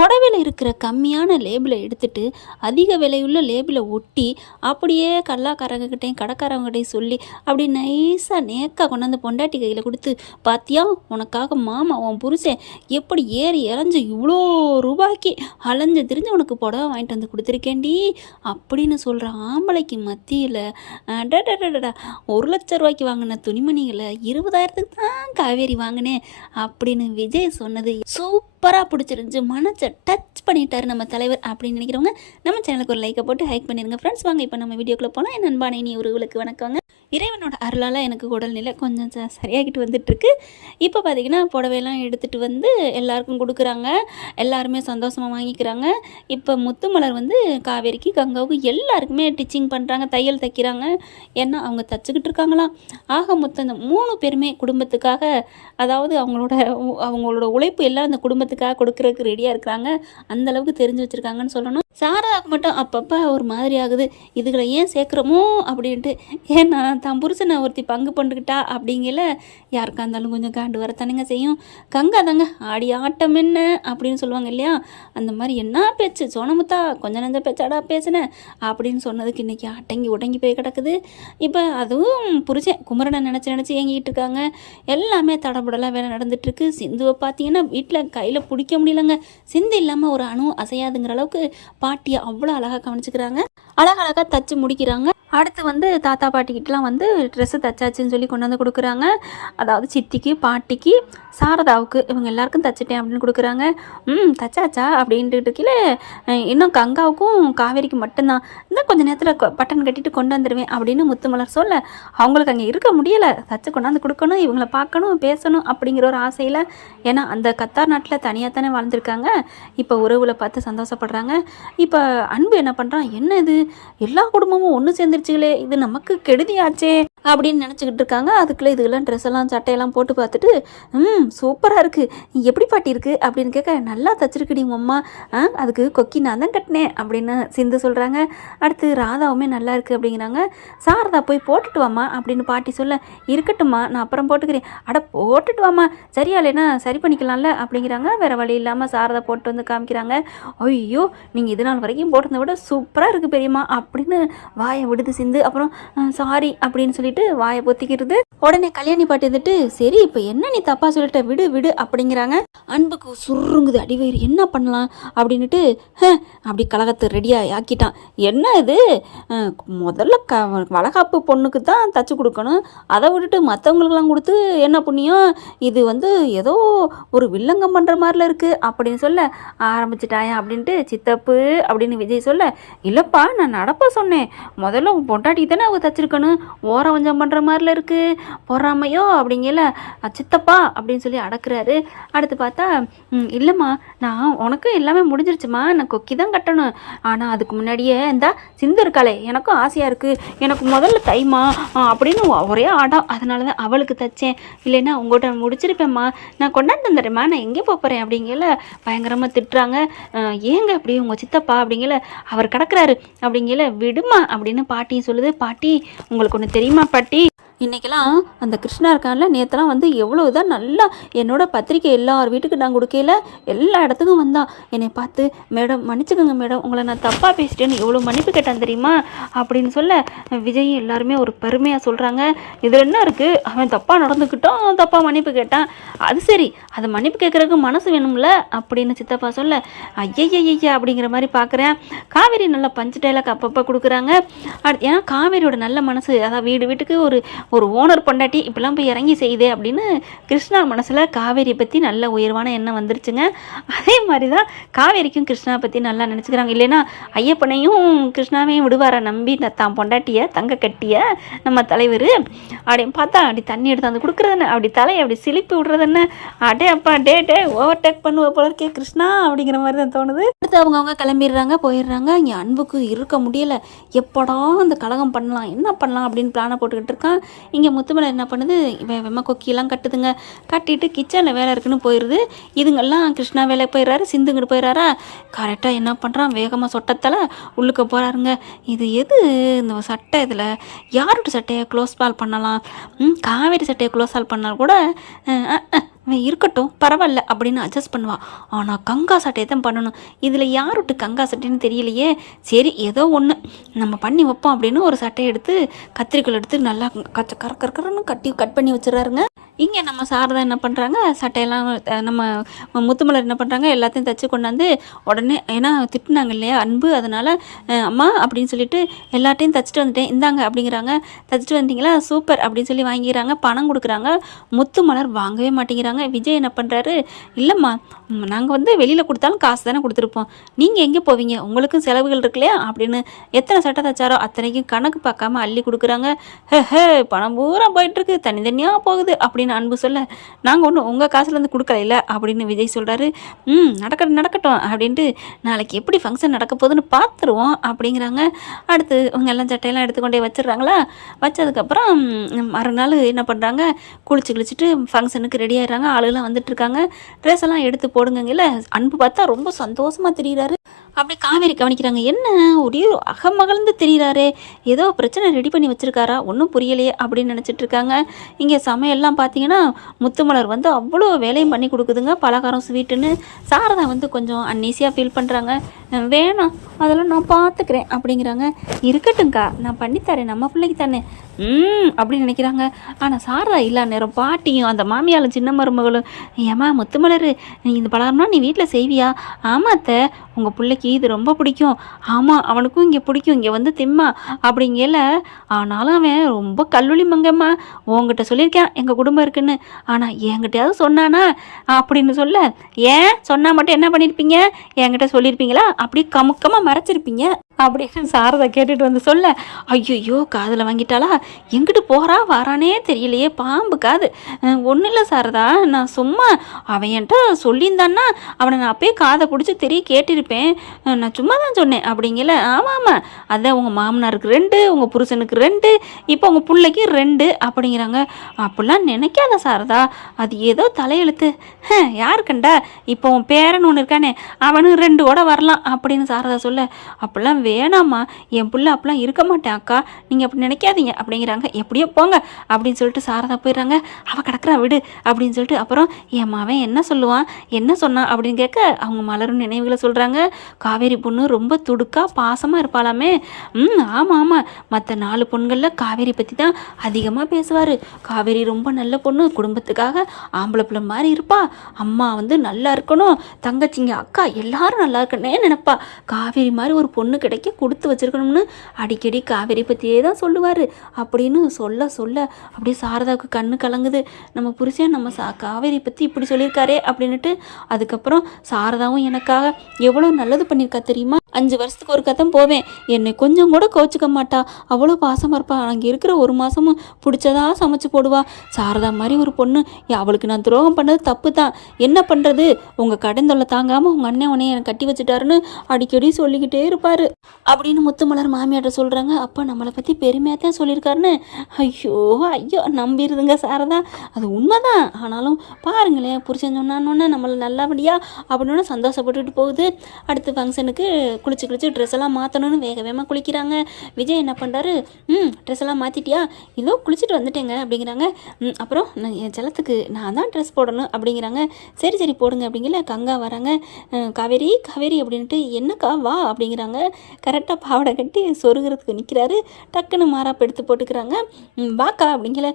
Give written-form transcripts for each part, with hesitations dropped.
புடவையில் இருக்கிற கம்மியான லேபிளை எடுத்துட்டு அதிக விலையுள்ள லேபிளை ஒட்டி அப்படியே கல்லாக்காரங்ககிட்டையும் கடைக்காரவங்ககிட்டையும் சொல்லி அப்படி நைஸாக நேக்காக கொண்டாந்து பொண்டாட்டி கையில் கொடுத்து, பாத்தியா உனக்காக மாமா உன் புருஷன் எப்படி ஏறி இறஞ்சி இவ்வளோ ரூபாய்க்கு அலைஞ்சு திரிஞ்சு உனக்கு புடவை வாங்கிட்டு வந்து கொடுத்துருக்கேன்டி அப்படின்னு சொல்கிற ஆம்பளைக்கு மத்தியில் டடடடா 1,00,000 ரூபாய்க்கு வாங்கின துணிமணிகளை 20,000க்கு தான் காவேரி வாங்கினேன் அப்படின்னு விஜய் சொன்னது சூப்பராக பிடிச்சிருந்துச்சு. மனசை டச் பண்ணிட்டாரு நம்ம தலைவர் அப்படின்னு நினைக்கிறவங்க நம்ம சேனலுக்கு ஒரு லைக்கை போட்டு ஹைக் பண்ணிடுங்க ஃப்ரெண்ட்ஸ். வாங்க இப்போ நம்ம வீடியோக்குள்ளே போகலாம். என் அன்பான இனி உறவுகளுக்கு வணக்கங்க. இறைவனோட அருளால் எனக்கு உடல்நிலை கொஞ்சம் சரியாகிட்டு வந்துட்டுருக்கு. இப்போ பார்த்திங்கன்னா புடவையெல்லாம் எடுத்துகிட்டு வந்து எல்லாருக்கும் கொடுக்குறாங்க. எல்லாருமே சந்தோஷமாக வாங்கிக்கிறாங்க. இப்போ முத்துமலர் வந்து காவேரிக்கு கங்காவுக்கு எல்லாருக்குமே டிச்சிங் பண்ணுறாங்க, தையல் தைக்கிறாங்க. ஏன்னா அவங்க தச்சுக்கிட்டு இருக்காங்களாம். ஆக மொத்தம் இந்த 3 பேருமே குடும்பத்துக்காக, அதாவது அவங்களோட உழைப்பு எல்லாம் அந்த குடும்பத்துக்காக கொடுக்குறதுக்கு ரெடியாக இருக்கிறாங்க. அந்தளவுக்கு தெரிஞ்சு வச்சுருக்காங்கன்னு சொல்லணும். சாராவுக்கு மட்டும் அப்பப்போ ஒரு மாதிரி ஆகுது, இதுகளை ஏன் சேர்க்குறோமோ அப்படின்ட்டு. ஏன்னா தான் புருஷனை ஒருத்தி பங்கு பண்ணிக்கிட்டா அப்படிங்கல யாருக்கா இருந்தாலும் கொஞ்சம் காண்டு வரத்தானுங்க செய்யும். கங்கா தாங்க ஆடி ஆட்டம் என்ன அப்படின்னு சொல்லுவாங்க இல்லையா, அந்த மாதிரி என்ன பேச்சு சோனமுத்தா கொஞ்சம் நஞ்ச பேச்சாடா பேசுனேன் அப்படின்னு சொன்னதுக்கு இன்றைக்கி அடங்கி உடங்கி போய் கிடக்குது. இப்போ அதுவும் புருஷன் குமரனை நினச்சி ஏங்கிட்டு இருக்காங்க. எல்லாமே தடபுடலாக வேலை நடந்துட்டுருக்கு. சிந்துவை பார்த்தீங்கன்னா வீட்டில் கையில் பிடிக்க முடியலங்க. சிந்து இல்லாமல் ஒரு அணு அசையாதுங்கிற அளவுக்கு பாட்டியை அவ்வளோ அழகாக கவனிச்சுக்கிறாங்க. அழகழகாக தச்சு முடிக்கிறாங்க. அடுத்து வந்து தாத்தா பாட்டிக்கிட்டலாம் வந்து ட்ரெஸ்ஸு தச்சாச்சுன்னு சொல்லி கொண்டு வந்து கொடுக்குறாங்க. அதாவது சித்திக்கு, பாட்டிக்கு, சாரதாவுக்கு, இவங்க எல்லாருக்கும் தச்சுட்டேன் அப்படின்னு கொடுக்குறாங்க. தச்சாச்சா அப்படின்ட்டு இருக்கீங்களே. இன்னும் கங்காவுக்கும் காவேரிக்கு மட்டும்தான், இன்னும் கொஞ்சம் நேரத்தில் பட்டன் கட்டிட்டு கொண்டு வந்துடுவேன் அப்படின்னு முத்துமலர் சொல்ல, அவங்களுக்கு அங்கே இருக்க முடியலை, தச்சு கொண்டாந்து கொடுக்கணும், இவங்கள பார்க்கணும், பேசணும் அப்படிங்கிற ஒரு ஆசையில். ஏன்னா அந்த கத்தார் நாட்டில் தனியாக தானே வாழ்ந்துருக்காங்க. இப்போ உறவுகளை பார்த்து சந்தோஷப்படுறாங்க. இப்போ அன்பு என்ன பண்ணுறான், என்ன இது எல்லா குடும்பமும் ஒன்று சேர்ந்துருச்சுங்களே, இது நமக்கு கெடுதியாச்சே அப்படின்னு நினச்சிக்கிட்டு இருக்காங்க. அதுக்குள்ளே இதுக்கெல்லாம் ட்ரெஸ் எல்லாம் சட்டையெல்லாம் போட்டு பார்த்துட்டு, சூப்பராக இருக்குது, எப்படி பாட்டி இருக்குது அப்படின்னு கேட்க, நல்லா தச்சிருக்குடி அம்மா, அதுக்கு கொக்கி நான் தான் கட்டினேன் அப்படின்னு சிந்து சொல்கிறாங்க. அடுத்து ராதாவுமே நல்லா இருக்குது அப்படிங்கிறாங்க. சாரதா போய் போட்டுட்டு வாமா அப்படின்னு பாட்டி சொல்ல, இருக்கட்டும்மா நான் அப்புறம் போட்டுக்கிறேன். அட போட்டுட்டு வாமா, சரியா இல்லைன்னா சரி பண்ணிக்கலாம்ல அப்படிங்கிறாங்க. வேறு வழி இல்லாமல் சாரதா போட்டு வந்து காமிக்கிறாங்க. ஐயோ நீங்கள் இது நாள் வரைக்கும் போட்டிருந்த விட சூப்பராக இருக்குது பெரியம்மா அப்படின்னு வாயை விடுது சிந்து. அப்புறம் சாரி அப்படின்னு சொல்லிட்டு வாயை பொத்திக்கிறது. உடனே கல்யாணி பாட்டு இருந்துட்டு, சரி இப்போ என்ன நீ தப்பா சொல்லிட்ட, விடு விடு அப்படிங்கிறாங்க. அன்புக்கு சுருங்குது அடிவயிறு, என்ன பண்ணலாம் அப்படின்ட்டு அப்படி கலகத்தை ரெடியாக ஆக்கிட்டான். என்ன இது, முதல்ல வளகாப்பு பொண்ணுக்கு தான் தச்சு கொடுக்கணும், அதை விட்டுட்டு மற்றவங்களுக்கெல்லாம் கொடுத்து என்ன புண்ணியம், இது வந்து ஏதோ ஒரு வில்லங்கம் பண்ணுற மாதிரில இருக்குது அப்படின்னு சொல்ல ஆரம்பிச்சிட்டாயா அப்படின்ட்டு சித்தப்பு அப்படின்னு விஜய் சொல்ல, இல்லைப்பா நான் நடப்பா சொன்னேன், முதல்ல உன் பொண்டாட்டி தானே அவங்க தச்சிருக்கணும், ஓரம் வஞ்சம் பண்ணுற மாதிரில இருக்குது, பொறாமையோ அப்படிங்கல சித்தப்பா அப்படின்னு சொல்லி அடக்குறாரு. அடுத்து பார்த்தா, இல்லைம்மா நான் உனக்கு எல்லாமே முடிஞ்சிருச்சுமா, நான் கொக்கி தான் கட்டணும், ஆனால் அதுக்கு முன்னாடியே இந்த சிந்து இருக்காளே எனக்கும் ஆசையாக இருக்குது, எனக்கு முதல்ல தைமா அப்படின்னு ஒரே ஆடம், அதனால தான் அவளுக்கு தைச்சேன், இல்லைன்னா உங்கள்கிட்ட முடிச்சிருப்பேம்மா, நான் கொண்டாந்து தந்துடுறேம்மா, நான் எங்கே போகிறேன் அப்படிங்கல பயங்கரமாக திட்டுறாங்க. ஏங்க அப்படி உங்கள் சித்தப்பா அப்படிங்கல அவர் கிடக்குறாரு அப்படிங்கல, விடுமா அப்படின்னு பாட்டியும் சொல்லுது. பாட்டி உங்களுக்கு ஒன்று தெரியுமா பாட்டி, இன்றைக்கெல்லாம் அந்த கிருஷ்ணா இருக்கான்ல, நேற்றுலாம் வந்து எவ்வளோ இதாக நல்லா என்னோட பத்திரிக்கை எல்லார் வீட்டுக்கு நான் கொடுக்கையில் எல்லா இடத்துக்கும் வந்தான். என்னை பார்த்து, மேடம் மன்னிச்சுக்கோங்க மேடம், உங்களை நான் தப்பாக பேசிட்டேன்னு எவ்வளோ மன்னிப்பு கேட்டான் தெரியுமா அப்படின்னு சொல்ல, விஜயும் எல்லாருமே ஒரு பெருமையாக சொல்கிறாங்க. இதில் என்ன இருக்குது, அவன் தப்பாக நடந்துக்கிட்டோம், தப்பாக மன்னிப்பு கேட்டான், அது சரி அது மன்னிப்பு கேட்குறதுக்கு மனசு வேணும்ல அப்படின்னு சித்தப்பா சொல்ல, ஐயா அப்படிங்கிற மாதிரி பார்க்குறேன். காவேரி நல்லா பஞ்சு டைலாக் அப்பப்போ கொடுக்குறாங்க. ஏன்னா காவேரியோட நல்ல மனசு, அதாவது வீட்டுக்கு ஒரு ஓனர் பொண்டாட்டி இப்பெல்லாம் போய் இறங்கி செய்யுது அப்படின்னு கிருஷ்ணா மனசில் காவேரியை பற்றி நல்ல உயர்வான எண்ணம் வந்துருச்சுங்க. அதே மாதிரி தான் காவேரிக்கும் கிருஷ்ணா பற்றி நல்லா நினச்சிக்கிறாங்க. இல்லைன்னா ஐயப்பனையும் கிருஷ்ணாவையும் விடுவார நம்பி தான் பொண்டாட்டியை தங்க கட்டிய நம்ம தலைவர் அப்படின்னு பார்த்தா, அப்படி தண்ணி எடுத்து வந்து கொடுக்குறதுன்னு, அப்படி தலையை அப்படி சிலிப்பி விடுறதுன்னு, அடே அப்பா டே ஓவர்டேக் பண்ணுவ போல இருக்கே கிருஷ்ணா அப்படிங்கிற மாதிரி தான் தோணுது. அடுத்து அவங்கவுங்க கிளம்பிடுறாங்க, போயிடுறாங்க. இங்கே அன்புக்கு இருக்க முடியலை, எப்படா அந்த கலகம் பண்ணலாம், என்ன பண்ணலாம் அப்படின்னு பிளானை போட்டுக்கிட்டு இருக்கான். இங்கே முத்துமலர் என்ன பண்ணுது, வெம்ம கொக்கியெல்லாம் கட்டுதுங்க. கட்டிட்டு கிச்சனில் வேலை இருக்குன்னு போயிடுது. இதுங்கெல்லாம் கிருஷ்ணா வேலைக்கு போயிடுறாரு, சிந்துங்கிட்டு போயிடுறாரா. கரெக்டாக என்ன பண்ணுறான், வேகமாக சொட்டத்தில் உள்ளுக்க போகிறாருங்க. இது எது இந்த சட்டை, இதில் யாரோட சட்டையை க்ளோஸ் பால் பண்ணலாம், காவேரி சட்டையை க்ளோஸ் பால் பண்ணால் கூட இவன் இருக்கட்டும் பரவாயில்ல அப்படின்னு அட்ஜஸ்ட் பண்ணுவாள். ஆனால் கங்கா சட்டையை தான் பண்ணணும். இதில் யார் விட்டு கங்கா சட்டைன்னு தெரியலையே. சரி ஏதோ ஒன்று நம்ம பண்ணி வைப்போம் அப்படின்னு ஒரு சட்டையை எடுத்து கத்திரிக்கோல் எடுத்து நல்லா கரன்னு கட் பண்ணி வச்சுறாருங்க. இங்கே நம்ம சாரதா என்ன பண்ணுறாங்க, சட்டையெல்லாம் நம்ம முத்துமலர் என்ன பண்ணுறாங்க, எல்லாத்தையும் தைச்சி கொண்டாந்து உடனே, ஏன்னா திட்டுனாங்க இல்லையா அன்பு, அதனால் அம்மா அப்படின்னு சொல்லிட்டு எல்லாத்தையும் தைச்சிட்டு வந்துட்டேன், இந்தாங்க அப்படிங்கிறாங்க. தைச்சிட்டு வந்துட்டிங்களா, சூப்பர் அப்படின்னு சொல்லி வாங்கிக்கிறாங்க. பணம் கொடுக்குறாங்க. முத்துமலர் வாங்கவே மாட்டேங்கிறாங்க. விஜய் என்ன பண்ணுறாரு, இல்லைம்மா நாங்கள் வந்து வெளியில் கொடுத்தாலும் காசு தானே கொடுத்துருப்போம், நீங்கள் எங்கே போவீங்க, உங்களுக்கும் செலவுகள் இருக்கு இல்லையா அப்படின்னு எத்தனை சட்டை தைச்சாரோ அத்தனைக்கும் கணக்கு பார்க்காம அள்ளி கொடுக்குறாங்க. ஹே பணம் பூரா போயிட்டுருக்கு, தனித்தனியாக போகுது அப்படின்னு அன்பு சொல்ல, நாங்கள் ஒன்றும் உங்கள் காசுலேருந்து கொடுக்கல அப்படின்னு விஜய் சொல்கிறாரு. நடக்கட்டும் அப்படின்ட்டு நாளைக்கு எப்படி ஃபங்க்ஷன் நடக்க போகுதுன்னு பார்த்துருவோம் அப்படிங்கிறாங்க. அடுத்து இவங்க எல்லாம் சட்டையெல்லாம் எடுத்துக்கொண்டே வச்சிடுறாங்களா. வச்சதுக்கப்புறம் மறுநாள் என்ன பண்ணுறாங்க, குளிச்சுட்டு ஃபங்க்ஷனுக்கு ரெடி ஆகிடுறாங்க. ஆளுலாம் வந்துட்டுருக்காங்க. ட்ரெஸ் எல்லாம் எடுத்து போடுங்கல்ல. அன்பு பார்த்தா ரொம்ப சந்தோஷமாக தெரியுறாரு. அப்படி காவேரி கவனிக்கிறாங்க, என்ன ஒரே அகமகழ்ந்து தெரிகிறாரே, ஏதோ பிரச்சனை ரெடி பண்ணி வச்சுருக்காரா, ஒன்றும் புரியலையே அப்படின்னு நினச்சிட்டு இருக்காங்க. இங்கே சமையல்லாம் பார்த்தீங்கன்னா முத்துமலர் வந்து அவ்வளோ வேலையும் பண்ணி கொடுக்குதுங்க, பலகாரம் ஸ்வீட்டுன்னு. சாரதா வந்து கொஞ்சம் அன்னீசியாக ஃபீல் பண்ணுறாங்க. வேணாம் அதெல்லாம் நான் பார்த்துக்கிறேன் அப்படிங்கிறாங்க. இருக்கட்டும்க்கா நான் பண்ணித்தரேன், நம்ம பிள்ளைக்கு தானே அப்படின்னு நினைக்கிறாங்க. ஆனால் சாரதா இல்லா நேரம் பாட்டியும் அந்த மாமியாலும் சின்ன மருமகளும், ஏம்மா முத்துமலர் நீ இந்த பலகாரம்னா நீ வீட்டில் செய்வியா? ஆமாத்த உங்கள் பிள்ளைக்கு இது ரொம்ப பிடிக்கும். ஆமாம் அவனுக்கும் இங்கே பிடிக்கும், இங்கே வந்து திம்மா அப்படிங்கல. ஆனாலும் அவன் ரொம்ப கல்லூலி மங்கம்மா, உங்ககிட்ட சொல்லியிருக்கான் எங்கள் குடும்பம் இருக்குன்னு, ஆனால் என்கிட்டயாவது சொன்னானா அப்படின்னு சொல்ல, ஏன் சொன்னால் மட்டும் என்ன பண்ணியிருப்பீங்க, என்கிட்ட சொல்லியிருப்பீங்களா, அப்படி கமுக்கமாக மறைச்சிருப்பீங்க அப்படின்னு சாரதா கேட்டுட்டு வந்து சொல்ல, ஐயோ காதில் வாங்கிட்டாளா, எங்கிட்டு போகிறா வரானே தெரியலையே, பாம்பு காது. ஒன்றும் இல்லை சாரதா, நான் சும்மா அவன் என்கிட்ட சொல்லியிருந்தான்னா அவனை நான் அப்பயே காதை பிடிச்சி தெரிய கேட்டிருப்பேன், நான் சும்மா தான் சொன்னேன் அப்படிங்கல. ஆமாம் அதான் உங்கள் மாமனாருக்கு 2, உங்கள் புருஷனுக்கு 2, இப்போ உங்கள் பிள்ளைக்கு 2 அப்படிங்கிறாங்க. அப்படிலாம் நினைக்காத சாரதா, அது ஏதோ தலையெழுத்து. யார் கண்டா, இப்போ உன் பேரன் ஒன்று இருக்கானே அவனு 2 கூட வரலாம் அப்படின்னு சாரதா சொல்ல, அப்படிலாம் வேணாம்மா என் பிள்ளை அப்படிலாம் இருக்க மாட்டேன் அக்கா, நீங்கள் அப்படி நினைக்காதீங்க அப்படிங்கிறாங்க. எப்படியோ போங்க அப்படின்னு சொல்லிட்டு சாரதா போயிடுறாங்க. அவள் கிடக்குறா விடு அப்படின்னு சொல்லிட்டு, அப்புறம் என் மாவன் என்ன சொல்லுவான், என்ன சொன்னான் அப்படின்னு கேட்க அவங்க மலரும் நினைவுகளை சொல்கிறாங்க. காவேரி பொண்ணு ரொம்ப துடுக்கா பாசமாக இருப்பாளாமே. ஆமாம் மற்ற 4 பொண்களில் காவேரி பற்றி தான் அதிகமாக பேசுவார். காவேரி ரொம்ப நல்ல பொண்ணு, குடும்பத்துக்காக ஆம்பளை பிள்ளை மாதிரி இருப்பா, அம்மா வந்து நல்லா இருக்கணும், தங்கச்சிங்க அக்கா எல்லாரும் நல்லா இருக்கனே நினைப்பா, காவேரி மாதிரி ஒரு பொண்ணு கிடைக்க கொடுத்து வச்சிருக்கணும்னு அடிக்கடி காவேரி பற்றியே தான் சொல்லுவார் அப்படின்னு சொல்ல அப்படியே சாரதாவுக்கு கண்ணு கலங்குது. நம்ம புருஷன் நம்ம காவேரி பற்றி இப்படி சொல்லியிருக்காரே அப்படின்னுட்டு. அதுக்கப்புறம் சாரதாவும் எனக்காக எவ்வளோ நல்லது பண்ணியிருக்கா தெரியுமா, 5 வருஷத்துக்கு ஒரு கதம் போவேன், என்னை கொஞ்சம் கூட கோச்சிக்க மாட்டா, அவ்வளோ பாசமாக இருப்பா, அங்கே இருக்கிற 1 மாதமும் பிடிச்சதா சமைச்சு போடுவா. சாரதா மாதிரி ஒரு பொண்ணு, அவளுக்கு நான் துரோகம் பண்ணது தப்பு தான், என்ன பண்ணுறது, உங்கள் கடந்தொல்லை தாங்காமல் உங்கள் அண்ணன் உன்னை எனக்கு கட்டி வச்சுட்டாருன்னு அடிக்கடி சொல்லிக்கிட்டே இருப்பார் அப்படின்னு முத்துமலர் மாமியாட்ட சொல்கிறாங்க. அப்போ நம்மளை பற்றி பெருமையாக தான் சொல்லியிருக்காருன்னு. ஐயோ நம்பிடுதுங்க சாரதா, அது உண்மைதான். ஆனாலும் பாருங்களேன், புருஷன் சொன்னான்னொன்னே நம்மளை நல்லபடியாக அப்படின்னு சந்தோஷப்பட்டுட்டு போகுது. அடுத்து ஃபங்க்ஷனுக்கு குளிச்சு ட்ரெஸ் எல்லாம் மாற்றணும்னு வேகமாக குளிக்கிறாங்க. விஜய் என்ன பண்ணுறாரு, ட்ரெஸ் எல்லாம் மாற்றிட்டியா, இதோ குளிச்சுட்டு வந்துட்டேங்க அப்படிங்கிறாங்க. அப்புறம் என் ஜலத்துக்கு நான் தான் ட்ரெஸ் போடணும் அப்படிங்கிறாங்க. சரி போடுங்க அப்படிங்கல. கங்கா வராங்க. காவேரி அப்படின்ட்டு, என்னக்கா வா அப்படிங்கிறாங்க. கரெக்டாக பாவடை கட்டி சொருகிறதுக்கு நிற்கிறாரு. டக்குன்னு மாறாப்பு எடுத்து போட்டுக்கிறாங்க. வாக்கா அப்படிங்கல.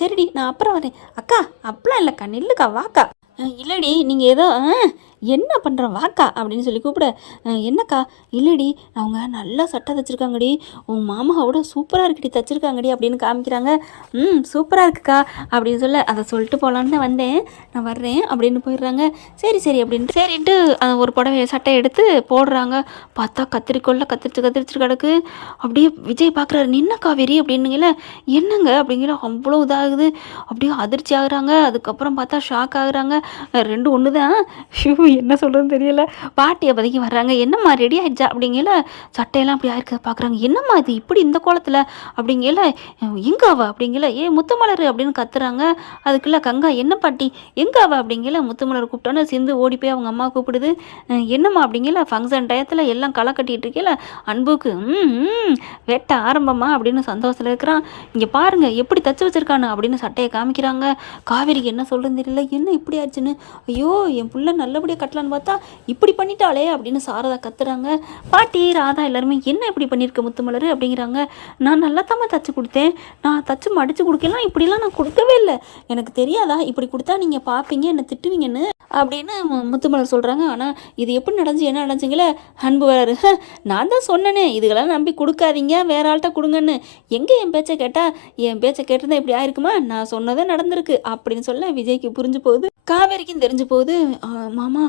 சரிடி நான் அப்புறம் வரேன். அக்கா அப்பெல்லாம் இல்லைக்கா நில்லுக்கா வாக்கா. இல்லடி நீங்கள் ஏதோ என்ன பண்ணுறோம் வாக்கா அப்படின்னு சொல்லி கூப்பிட, என்னக்கா இல்லடி அவங்க நல்லா சட்டை தைச்சிருக்காங்கடி, உன் மாமாவோட சூப்பராக இருக்குடி தைச்சிருக்காங்கடி அப்படின்னு காமிக்கிறாங்க. சூப்பராக இருக்குக்கா அப்படின்னு சொல்ல, அதை சொல்லிட்டு போகலான்னு வந்தேன், நான் வர்றேன் அப்படின்னு போயிடுறாங்க. சரின்ட்டு ஒரு புடவை சட்டை எடுத்து போடுறாங்க. பார்த்தா கத்திரிச்சு கிடக்கு. அப்படியே விஜய் பார்க்குறாரு, நின்ன காவேரி அப்படின்னுங்கள, என்னங்க அப்படிங்கிற அவ்வளோ இதாகுது. அப்படியே அதிர்ச்சி ஆகுறாங்க. அதுக்கப்புறம் பார்த்தா ஷாக் ஆகுறாங்க. 2 ஒன்று தான். என்ன சொல்கிறதுன்னு தெரியல. பாட்டி அப்போதைக்கு வர்றாங்க. என்னம்மா ரெடி ஆகிடுச்சா அப்படிங்கல, சட்டையெல்லாம் அப்படி ஆயிருக்க பார்க்குறாங்க. என்னம்மா இது இப்படி இந்த கோலத்தில் அப்படிங்கல, எங்கே அவ அப்படிங்கல, முத்துமலர் அப்படின்னு கத்துறாங்க. அதுக்குள்ள கங்கா என்ன பாட்டி எங்கே அவ அப்படிங்கல, முத்துமலர் கூப்பிட்டோன்னே சிந்து ஓடி போய் அவங்க அம்மா கூப்பிடுது. என்னம்மா அப்படிங்கல, ஃபங்க்ஷன் டயத்தில் எல்லாம் களை கட்டிகிட்டு இருக்கல, அன்புக்கு வெட்ட ஆரம்பமா அப்படின்னு சந்தோஷத்தில் இருக்கிறான். இங்கே பாருங்க எப்படி தச்சு வச்சிருக்கானு அப்படின்னு சட்டையை காமிக்கிறாங்க. காவேரிக்கு என்ன சொல்கிறதுன்னு தெரியல, என்ன இப்படி ஆச்சுன்னு. ஐயோ என் புள்ள நல்லபடியாக கட்டலான்னு பார்த்தா இப்படி பண்ணிட்டாளே அப்படின்னு சாரதா கத்துறாங்க. பாட்டி ராதா எல்லாருமே என்ன இப்படி பண்ணியிருக்க முத்துமலர் அப்படிங்கிறாங்க. நான் நல்லா தான் தச்சு கொடுத்தேன், நான் தச்சு மடித்து கொடுக்கலாம், இப்படிலாம் நான் கொடுக்கவே இல்லை, எனக்கு தெரியாதா இப்படி கொடுத்தா நீங்கள் பார்ப்பீங்க என்னை திட்டுவீங்கன்னு அப்படின்னு முத்துமலர் சொல்கிறாங்க. ஆனால் இது எப்படி நடந்துச்சு என்ன நடந்துச்சுங்களே, அன்பு வராரு. நான் தான் சொன்னேனே இதுகளெல்லாம் நம்பி கொடுக்காதீங்க, வேற ஆள்கிட்ட கொடுங்கன்னு. எங்கே என் பேச்சை கேட்டால், என் பேச்சை கேட்டிருந்தா இப்படி ஆயிருக்குமா, நான் சொன்னதே நடந்திருக்கு அப்படின்னு சொல்ல விஜய்க்கு புரிஞ்சு போகுது, காவேரிக்கும் தெரிஞ்சு போகுது. மாமா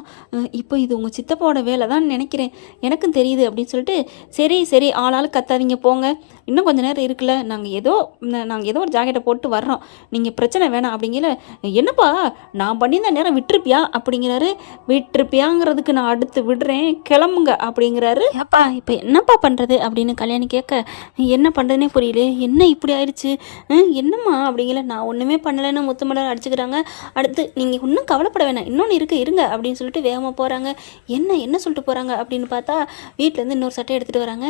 இப்போ இது உங்கள் சித்தப்பாவோட வேலை தான் நினைக்கிறேன், எனக்கும் தெரியுது அப்படின்னு சொல்லிட்டு, சரி சரி ஆளாள் கத்தாதீங்க போங்க, இன்னும் கொஞ்சம் நேரம் இருக்குல்ல, நாங்கள் ஏதோ ஒரு ஜாக்கெட்டை போட்டு வர்றோம், நீங்கள் பிரச்சனை வேணாம் அப்படிங்கல. என்னப்பா நான் பண்ணியிருந்த நேரம் விட்டுருப்பியா அப்படிங்கிறாரு. விட்டுருப்பியாங்கிறதுக்கு நான் அடுத்து விடுறேன், கிளம்புங்க அப்படிங்கிறாரு. அப்பா இப்போ என்னப்பா பண்ணுறது அப்படின்னு கல்யாணி கேட்க, என்ன பண்ணுறதுனே புரியல, என்ன இப்படி ஆயிடுச்சு, என்னம்மா அப்படிங்கல. நான் ஒன்றுமே பண்ணலைன்னு முத்துமலர் அடிச்சுக்கிறாங்க. அடுத்து நீங்கள் இன்னும் கவலைப்பட வேணாம், இன்னொன்று இருங்க அப்படின்னு சொல்லிட்டு வேகமாக போகிறாங்க. என்ன சொல்லிட்டு போகிறாங்க அப்படின்னு பார்த்தா வீட்டிலேருந்து இன்னொரு சட்டை எடுத்துகிட்டு வராங்க.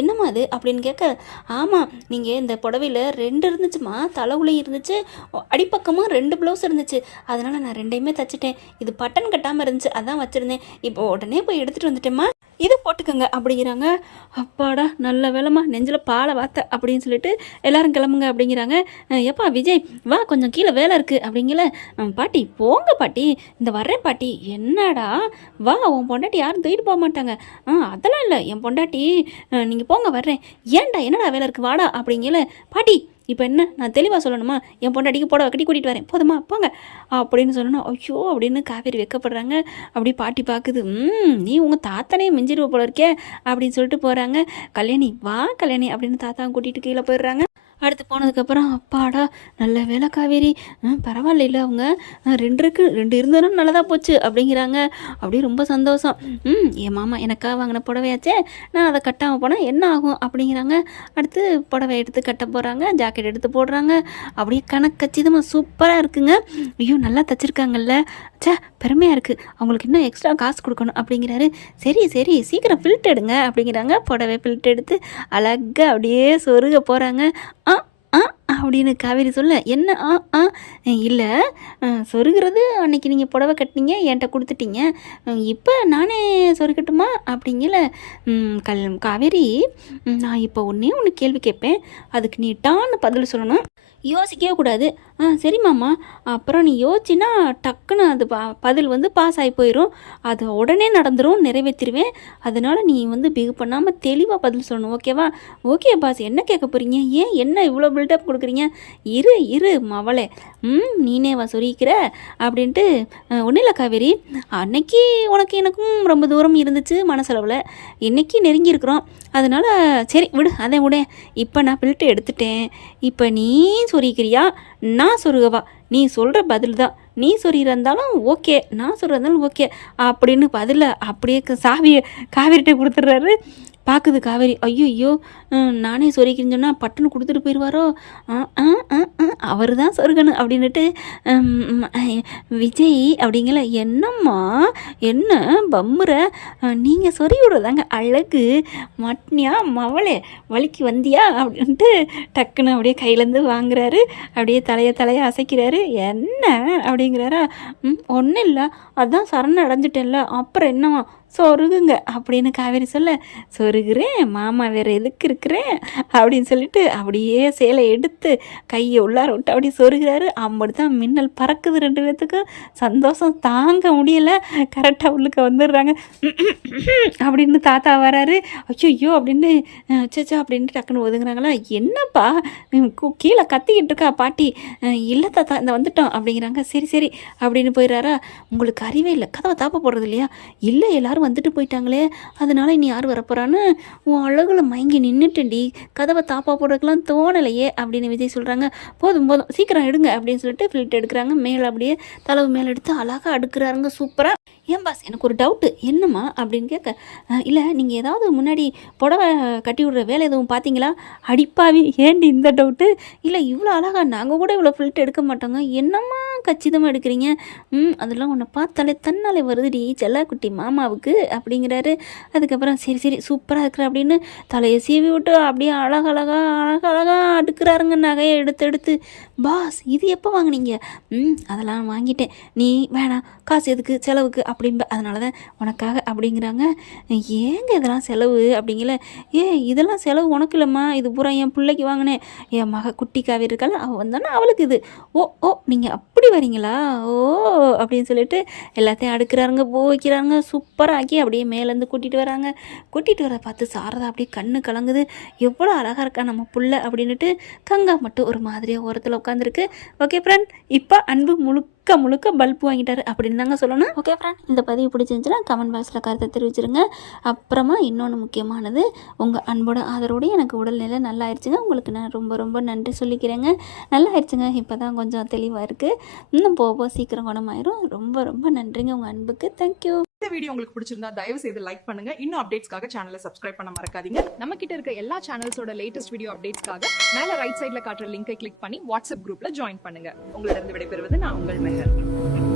என்னம்மா அது அப்படின்னு கேட்க, ஆமாம் நீங்கள் இந்த புடவையில் 2 இருந்துச்சுமா, தலைவுலையும் இருந்துச்சு, அடிப்பக்கமும் 2 ப்ளவுஸ் இருந்துச்சு, அதனால் நான் 2யுமே தைச்சிட்டேன், இது பட்டன் கட்டாமல் இருந்துச்சு அதான் வச்சுருந்தேன், இப்போ உடனே போய் எடுத்துகிட்டு வந்துட்டேம்மா, இதை போட்டுக்கோங்க அப்படிங்கிறாங்க. அப்பாடா நல்ல வேலைம்மா நெஞ்சில் பாலை வாத்த அப்படின்னு சொல்லிட்டு எல்லாரும் கிளம்புங்க அப்படிங்கிறாங்க. எப்பா விஜய் வா கொஞ்சம் கீழே வேலை இருக்குது அப்படிங்கல. பாட்டி போங்க பாட்டி, இந்த வர்றேன் பாட்டி. என்னடா வா, உன் பொண்டாட்டி யாரும் தூக்கிட்டு போக மாட்டாங்க. அதெல்லாம் இல்லை என் பொண்டாட்டி, நீங்கள் போங்க வர்றேன். ஏன்டா என்னடா வேலை இருக்குது வாடா அப்படிங்கல. பாட்டி இப்போ என்ன நான் தெளிவாக சொல்லணுமா, என் பொண்டாட்டிக்கு போட கட்டி கூட்டிகிட்டு வரேன் போதுமா போங்க அப்படின்னு சொல்லணும். ஐயோ அப்படின்னு காவேரி வைக்கப்படுறாங்க. அப்படி பாட்டி பார்க்குது, நீ உங்கள் தாத்தனே மிஞ்சிடுவ போல இருக்கே அப்படின்னு சொல்லிட்டு போகிறாங்க. கல்யாணி வா கல்யாணி அப்படின்னு தாத்தாவை கூட்டிகிட்டு கீழே போயிடுறாங்க. அடுத்து போனதுக்கப்புறம் அப்பாடா நல்ல வேலை காவேரி, பரவாயில்ல இல்லை அவங்க 2 இருந்ததும் நல்லதாக போச்சு அப்படிங்கிறாங்க. அப்படியே ரொம்ப சந்தோஷம். என் மாமா எனக்காக வாங்கின புடவையாச்சே, நான் அதை கட்டாமல் போனால் என்ன ஆகும் அப்படிங்கிறாங்க. அடுத்து புடவை எடுத்து கட்ட போகிறாங்க, ஜாக்கெட் எடுத்து போடுறாங்க. அப்படியே கச்சிதமாக சூப்பராக இருக்குங்க. ஐயோ நல்லா தச்சிருக்காங்கல்ல, பெருமையாக இருக்குது, அவங்களுக்கு இன்னும் எக்ஸ்ட்ரா காசு கொடுக்கணும் அப்படிங்கிறாரு. சரி சீக்கிரம் ஃபில்ட் எடுங்க அப்படிங்கிறாங்க. புடவை ஃபில்ட் எடுத்து அழகாக அப்படியே சொருக போகிறாங்க. அப்படின்னு காவேரி சொல்ல, என்ன இல்லை சொருகிறது அன்னைக்கு நீங்கள் புடவை கட்டினீங்க என்கிட்ட கொடுத்துட்டீங்க, இப்போ நானே சொருகட்டுமா அப்படிங்கல. காவேரி நான் இப்போ ஒன்று கேள்வி கேட்பேன், அதுக்கு நீ டான்னு பதில் சொல்லணும், யோசிக்கவே கூடாது. சரி மாமா, அப்புறம் நீ யோசிச்சின்னா டக்குன்னு அது பதில் பாஸ் ஆகி போயிடும், அது உடனே நடந்துடும், நிறைவேற்றிடுவேன், அதனால் நீ பிகு பண்ணாமல் தெளிவாக பதில் சொல்லணும், ஓகேவா? ஓகே பாஸ், என்ன கேட்க போகிறீங்க, ஏன் என்ன இவ்வளோ பில்டப் கொடுக்குறீங்க, இரு மவளே, நீனேவா சொல்லிக்கிற அப்படின்ட்டு. ஒன்றும் இல்லை காவேரி, அன்னைக்கு உனக்கு எனக்கும் ரொம்ப தூரம் இருந்துச்சு மனசளவில், இன்றைக்கி நெருங்கியிருக்கிறோம், அதனால் சரி விடு, அதை விட இப்போ நான் பில்ட்டு எடுத்துட்டேன், இப்போ நீ சொரிக்கிறியா நான் சொருகவா, நீ சொல்கிற பதில் தான், நீ சொல்லியிருந்தாலும் ஓகே, நான் சொல்கிறதாலும் ஓகே அப்படின்னு பதில் அப்படியே சாவியை காவேரிகிட்ட கொடுத்துட்றாரு. பார்க்குது காவேரி, ஐயோ நானே சொரிக்கிறேன்னு சொன்னால் பட்டுன்னு கொடுத்துட்டு போயிடுவாரோ, அவர் தான் சொருகணும் அப்படின்னுட்டு. விஜய் அப்படிங்கல, என்னம்மா என்ன பம்முற, நீங்கள் சொறி விடுறதாங்க அழகு, மட்னியா மவளே வலிக்கு வந்தியா அப்படின்ட்டு டக்குன்னு அப்படியே கையிலேருந்து வாங்குறாரு, அப்படியே தலையை அசைக்கிறாரு. என்ன அப்படிங்கிறாரா, ஒன்றும் இல்லை அதான் சரண் அடைஞ்சிட்டேன்ல, அப்புறம் என்னவா சொருகுங்க அப்படின்னு காவேரி சொல்ல, சொருகிறேன் மாமா வேறு எதுக்கு இருக்கிறேன் அப்படின்னு சொல்லிட்டு அப்படியே சேலை எடுத்து கையை உள்ளார விட்டு அப்படியே சொருகிறாரு. அப்படித்தான் மின்னல் பறக்குது, 2 பேர்த்துக்கும் சந்தோஷம் தாங்க முடியலை. கரெக்டாக உள்ளுக்க வந்துடுறாங்க. அப்படின்னு தாத்தா வராரு. ஐயோ அப்படின்னு அச்சோ அப்படின்ட்டு டக்குன்னு ஒதுங்குறாங்களா. என்னப்பா கீழே கத்திக்கிட்டு இருக்கா பாட்டி, இல்லை தாத்தா இந்த வந்துட்டோம் அப்படிங்கிறாங்க. சரி அப்படின்னு போயிடுறாரா. உங்களுக்கு அறிவே இல்லை, கதவை தாப்ப போடுறது இல்லையா, இல்லை எல்லாரும் வந்துட்டு போயிட்டாங்களே அதனால இனி யார் வரப்போறான்னு உன் அழகுல மயங்கி நின்றுட்டேன்டி, கதவை தாப்பா போடுறதுக்கெல்லாம் தோணலையே அப்படின்னு விஜய் சொல்கிறாங்க. போதும் சீக்கிரம் எடுங்க அப்படின்னு சொல்லிட்டு ஃபில்ட் எடுக்கிறாங்க. மேலே அப்படியே தளவு மேலே எடுத்து அழகாக அடுக்கிறாருங்க சூப்பராக. ஏன் பாஸ் எனக்கு ஒரு டவுட்டு என்னம்மா அப்படின்னு கேட்க இல்லை நீங்கள் ஏதாவது முன்னாடி புடவை கட்டி விடுற வேலை எதுவும் பார்த்தீங்களா? அடிப்பாவி ஏண்டி இந்த டவுட்டு? இல்லை இவ்வளோ அழகா நாங்கள் கூட இவ்வளோ ஃபில்ட் எடுக்க மாட்டோங்க, என்னம்மா கச்சிதமாக எடுக்கிறீங்க? அதெல்லாம் உன்னை பார்த்தாலே தன்னாலே வருதுடி செல்லாக்குட்டி மாமாவுக்கு அப்படிங்கிறாரு. அதுக்கப்புறம் சரி சரி சூப்பராக இருக்கிற அப்படின்னு தலையை சீவி விட்டு அப்படியே அழகழகா அடுக்கிறாருங்க நகையை எடுத்து எடுத்து. பாஸ் இது எப்போ வாங்கினீங்க? அதெல்லாம் வாங்கிட்டேன், நீ வேணாம் காசு எதுக்கு செலவுக்கு அப்படிம்ப, அதனால தான் உனக்காக அப்படிங்கிறாங்க. ஏங்க இதெல்லாம் செலவு அப்படிங்கல. இதெல்லாம் செலவு உனக்கு இல்லைம்மா, இது பூரா என் பிள்ளைக்கு வாங்கினேன், என் மக குட்டி காவி இருக்காள் அவள் வந்தானே அவளுக்கு இது. ஓ நீங்கள் அப்படி வரீங்களா? ஓ அப்படின்னு சொல்லிட்டு எல்லாத்தையும் அடுக்கிறாருங்க, பூ வைக்கிறாங்க, சூப்பராக ஆக்கி அப்படியே மேலேருந்து கூட்டிகிட்டு வராங்க. கூட்டிகிட்டு வர பார்த்து சாரதா அப்படியே கண்ணு கலங்குது, எவ்வளோ அழகாக இருக்கா நம்ம புள்ள அப்படின்ட்டு. கங்கா மட்டும் ஒரு மாதிரியாக ஓரத்தில் உட்காந்துருக்கு. ஓகே ஃப்ரெண்ட், இப்போ அன்பு முழுக்க பல்ப் வாங்கிட்டாரு அப்படின்னு தாங்க சொல்லணும். ஓகே ஃப்ரெண்ட், இந்த பதிவு பிடிச்சிருந்துச்சுன்னா கமெண்ட் பாக்ஸில் கருத்தை தெரிவிச்சிருங்க. அப்புறமா இன்னொன்று முக்கியமானது, உங்கள் அன்போட ஆதரவோடு எனக்கு உடல்நிலை நல்லா ஆயிடுச்சுங்க. உங்களுக்கு நான் ரொம்ப நன்றி சொல்லிக்கிறேங்க. நல்லா ஆயிடுச்சுங்க, இப்போ தான் கொஞ்சம் தெளிவாக இருக்குது. இன்னும் போக சீக்கிரம் குணமாயிரும். ரொம்ப நன்றிங்க உங்கள் அன்புக்கு. தேங்க்யூ. இந்த வீடியோ உங்களுக்கு பிடிச்சிருந்தா தயவு செய்து லைக் பண்ணுங்க. இன்னும் அப்டேட்ஸ்க்காக சேனலை சப்ஸ்கிரைப் பண்ண மறக்காதீங்க. நம்ம கிட்ட இருக்க எல்லா சேனல்ஸோட லேட்டஸ்ட் வீடியோ அப்டேட்ஸ்க்காக மேல ரைட் சைடுல காட்டுற லிங்கை கிளிக் பண்ணி வாட்ஸ்அப் குரூப்ல ஜாயின் பண்ணுங்க. உங்களிடம் விடைபெறுவது நான் உங்கள் மெஹர்.